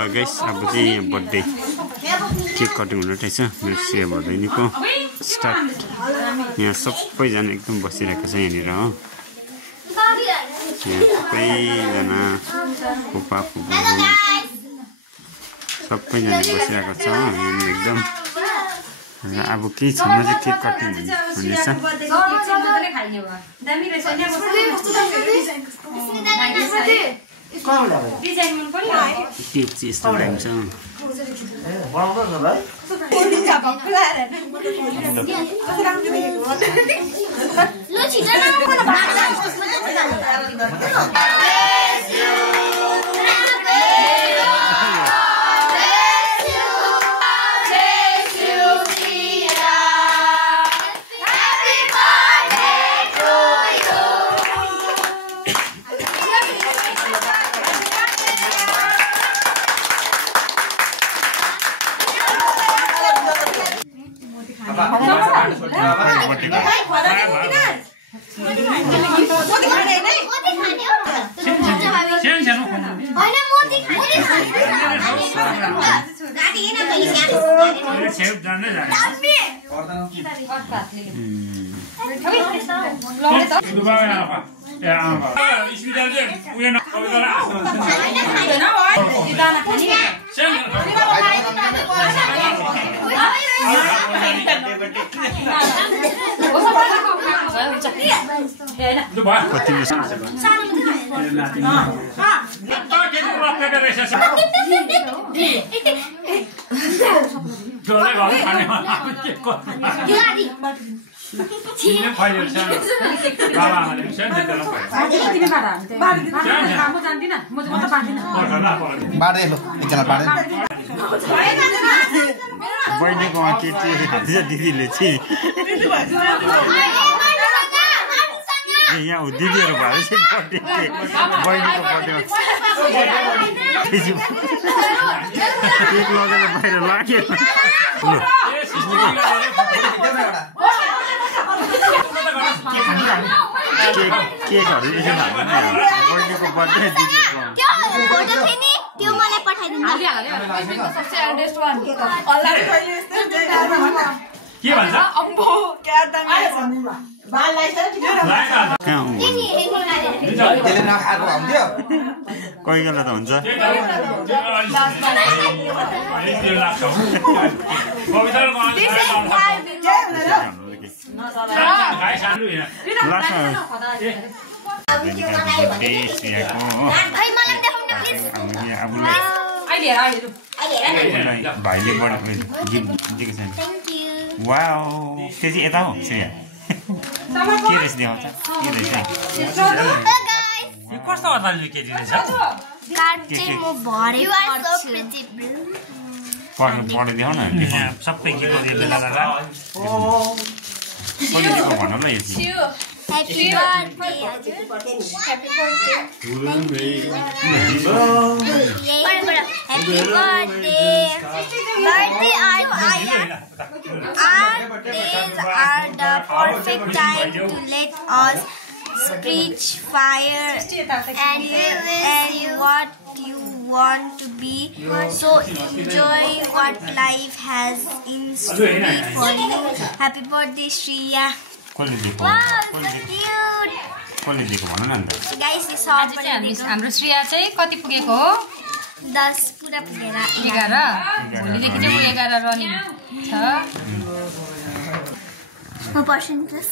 Guys अब चाहिँ birthday cake cutting हुन रहेछ मेरो श्रेया भदैनीको स्टार्ट। यहाँ सबैजना एकदम बसिरहेको छ यहाँनिर हो। यहाँ सबैजना फुपा फुपूहरू सबैजना बसिरहेको छ एकदम। अब केही छैन चाहिँ केक कटिङ हुनेछ। डिजाइन मन पर्यो केक चाहिँ यस्तो लाग्छ। बहिनीको केटी दिदीले चाहिँ यहाँ दिदीहरू भएर चाहिँ बर्थडे बहिनीको बर्थडेमा केक लगेर बाहिर लाग्यो। केकहरू यसो बहिनीको बर्थडे दिदीको के भन्छ अम्बो क्या दामी कोही बेला त हुन्छ। भाइले गिफ्ट दिएको छैन। वाउ त्यो चाहिँ यता हो श्रेया के रहेछ देखाउँछ के रहेछ कस्तो अर्थले के दिँदैछ पढ्नु देखाउ न सबै के गर्यो बेला बेला कसले दिएको भन ल यो चाहिँ। Happy birthday. Happy birthday. Happy birthday. Birthday are the perfect time to let us preach fire and what you want to be. So enjoy what life has in store for you. Happy birthday, Shreya. Wow, so cute. Guys, this हाम्रो श्रेया चाहिँ कति पुगेको हो? 10 पुरा पुगेर 11 भोलिदेखि चाहिँ 11 running छ। म पर्सन प्लस